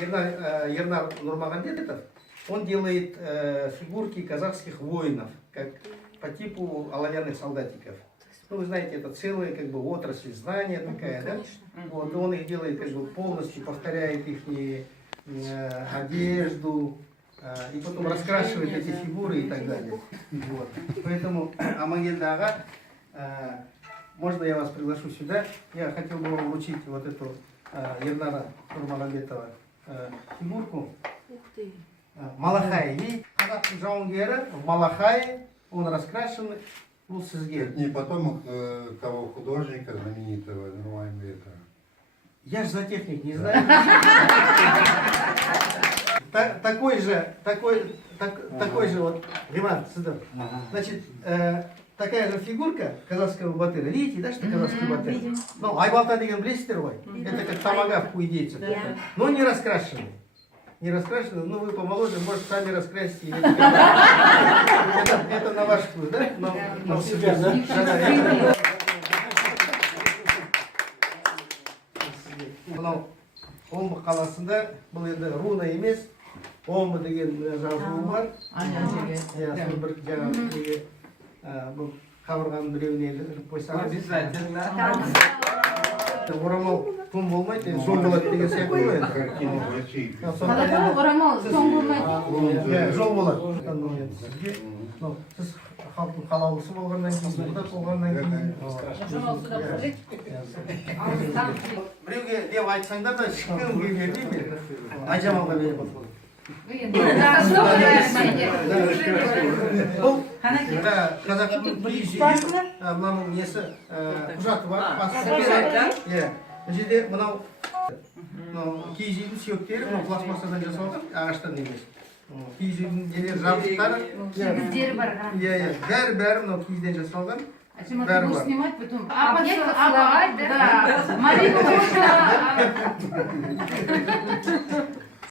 Ернар Нурмагомедов, он делает фигурки казахских воинов, как по типу оловянных солдатиков. Ну, вы знаете, это целая как бы отрасль знания такая, да? Вот, и он их делает как бы полностью, повторяет их одежду, и потом раскрашивает эти фигуры и так далее. Вот. Поэтому, Амангельда ага, можно я вас приглашу сюда? Я хотел бы вам вручить вот эту Ернара Нурмагомедова фигурку. Малахай. Видите, қазақтың жауынгері в Малахае, он раскрашен. Не потомок того художника знаменитого Нурмагомедова. Я же за техник не знаю. Такой же вот, Риман, сюда. Значит, такая же фигурка казахского батыра. Видите, да, что казахский батыр? Ну, айбалта деген білесіздер ғой? Это как томагавк у идейцев. Но не раскрашенный. Не раскрашенный, ну вы помоложе, может сами раскрасите. Это на ваш вкус, да? На себя, да? Мынау Омбы қаласында, бұл енді руна емес, Омбы деген жазуы бар. Сол бір жаңағы бұл қабырғаның біреуіне іліп қойсаңыз. Обязательно. Орамал тон болмайды, жол болады деген сияқты ғой енді. Орамал тон болмайды. Жол болады. Сіз халықтың қалаулысы болғаннан кейін, депутат болғаннан кейін. Біреуге деп айтсаңдар да ешкімге бермеймін. Айжамалға беріп отырмын. Бұл қазақтың киіз үйі, мынаның несі құжаты бар. Бұл жерде мынау киіз үйдің сүйектері пластмассадан жасалған, ағаштан емес. Киіз үйдің нелер жабдықтары, Кигіздері бар. бәрі мынау киізден жасалған. Ты будешь снимать потом. Марина,